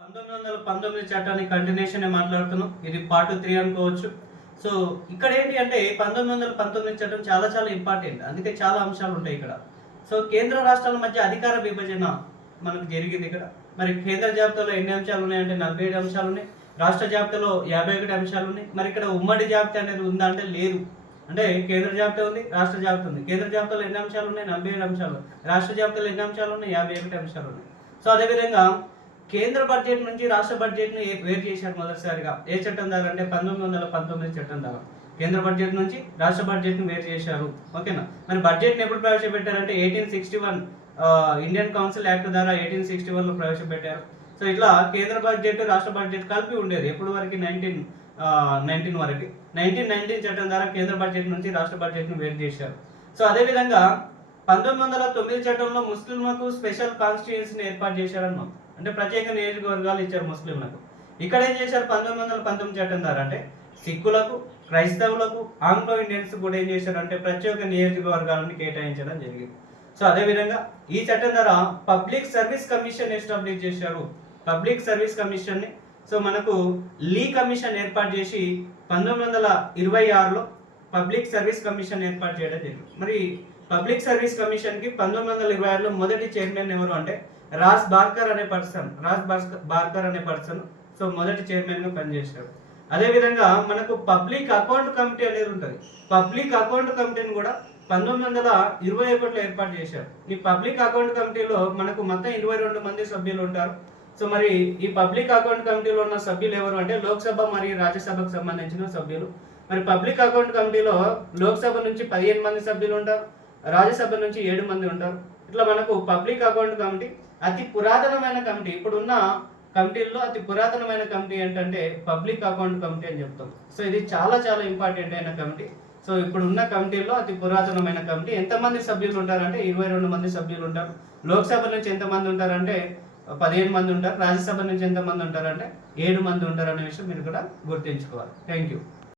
1919 చట్టాన్ని కంటిన్యూషన్ మాట్లాడుతున్నాం. ఇది పార్ట్ 3 అనుకోవచ్చు. సో ఇక్కడ ఏంటి అంటే 1919 చట్టం చాలా చాలా ఇంపార్టెంట్. అందుకే చాలా అంశాలు ఉంటాయి ఇక్కడ. సో కేంద్ర రాష్ట్రాల మధ్య అధికార విభజన మనకు జరిగింది ఇక్కడ. మరి కేంద్ర జాబితాలో ఎన్ని అంశాలు ఉన్నాయంటే 47 అంశాలు ఉన్నాయి. రాష్ట్ర జాబితాలో 51 అంశాలు ఉన్నాయి. మరి ఇక్కడ ఉమ్మడి జాబితా అనేది ఉందా అంటే లేదు. అంటే కేంద్ర జాబితా ఉంది, రాష్ట్ర జాబితా ఉంది. కేంద్ర జాబితాలో ఎన్ని అంశాలు ఉన్నాయి? 47 అంశాలు. రాష్ట్ర జాబితాలో ఎన్ని అంశాలు ఉన్నాయి? 51 అంశాలు ఉన్నాయి. సో అదేవిధంగా కేంద్ర బడ్జెట్ నుంచి రాష్ట్ర బడ్జెట్ ను వేరు చేశారు మొదటిసారిగా. ఏ చట్టం ద్వారా అంటే 1919 చట్టం ద్వారా కేంద్ర బడ్జెట్ నుంచి రాష్ట్ర బడ్జెట్ ను వేరు చేశారు. ఓకేనా? మరి బడ్జెట్ ని ఎప్పుడు ప్రవేశపెట్టారంటే 1861 ఇండియన్ కౌన్సిల్ యాక్ట్ ద్వారా 1861 లో ప్రవేశపెట్టారు. సో ఇట్లా కేంద్ర బడ్జెట్ రాష్ట్ర బడ్జెట్ కలిపి ఉండేది. ఎప్పుడు వరకు 1919 వరకు. 1919 చట్టం ద్వారా కేంద్ర బడ్జెట్ నుంచి రాష్ట్ర బడ్జెట్ ను వేరు చేశారు. సో అదేవిధంగా 1909 చట్టంలో ముస్లింలకు స్పెషల్ కాన్స్టిట్యూన్సీని ఏర్పాటు చేశారన్నాం. అంటే ప్రత్యేక నియోజకవర్గాలు ఇచ్చారు ముస్లింలకు. ఇక్కడ ఏం చేశారు 1919 చట్టం ద్వారా అంటే సిక్కులకు, క్రైస్తవులకు, ఆంగ్లో ఇండియన్స్ కూడా ఏం చేశారు అంటే ప్రత్యేక నియోజకవర్గాలను కేటాయించడం జరిగింది. సో అదేవిధంగా ఈ చట్టం ద్వారా పబ్లిక్ సర్వీస్ కమిషన్ ఎస్టాబ్లిష్ చేశారు. పబ్లిక్ సర్వీస్ కమిషన్ ని సో మనకు లీ కమిషన్ ఏర్పాటు చేసి 1926లో పబ్లిక్ సర్వీస్ కమిషన్ ఏర్పాటు చేయడం జరిగింది. మరి పబ్లిక్ సర్వీస్ కమిషన్ కి 1926లో మొదటి చైర్మన్ ఎవరు అంటే రాజ్ బార్కర్ అనే పర్సన్ సో మొదటి చైర్మన్ గా పనిచేశారు. అదేవిధంగా మనకు పబ్లిక్ అకౌంట్ కమిటీ అనేది ఉంటుంది. పబ్లిక్ అకౌంట్ కమిటీని కూడా 1921లో ఏర్పాటు చేశారు. ఈ పబ్లిక్ అకౌంట్ కమిటీలో మనకు మొత్తం 22 మంది సభ్యులు ఉంటారు. సో మరి ఈ పబ్లిక్ అకౌంట్ కమిటీలో ఉన్న సభ్యులు ఎవరు అంటే లోక్సభ మరియు రాజ్యసభకు సంబంధించిన సభ్యులు. మరి పబ్లిక్ అకౌంట్ కమిటీలో లోక్సభ నుంచి 15 మంది సభ్యులు ఉంటారు, రాజ్యసభ నుంచి 7 మంది ఉంటారు. ఇట్లా మనకు పబ్లిక్ అకౌంట్ కమిటీ అతి పురాతనమైన కమిటీ. ఇప్పుడున్న కమిటీల్లో అతి పురాతనమైన కమిటీ ఏంటంటే పబ్లిక్ అకౌంట్ కమిటీ అని చెప్తాం. సో ఇది చాలా చాలా ఇంపార్టెంట్ అయిన కమిటీ. సో ఇప్పుడు ఉన్న కమిటీల్లో అతి పురాతనమైన కమిటీ. ఎంతమంది సభ్యులు ఉంటారంటే 22 మంది సభ్యులు ఉంటారు. లోక్సభ నుంచి ఎంతమంది ఉంటారంటే 15 మంది ఉంటారు. రాజ్యసభ నుంచి ఎంతమంది ఉంటారంటే 7 మంది ఉంటారు అనే విషయం మీరు కూడా గుర్తుంచుకోవాలి. Thank you.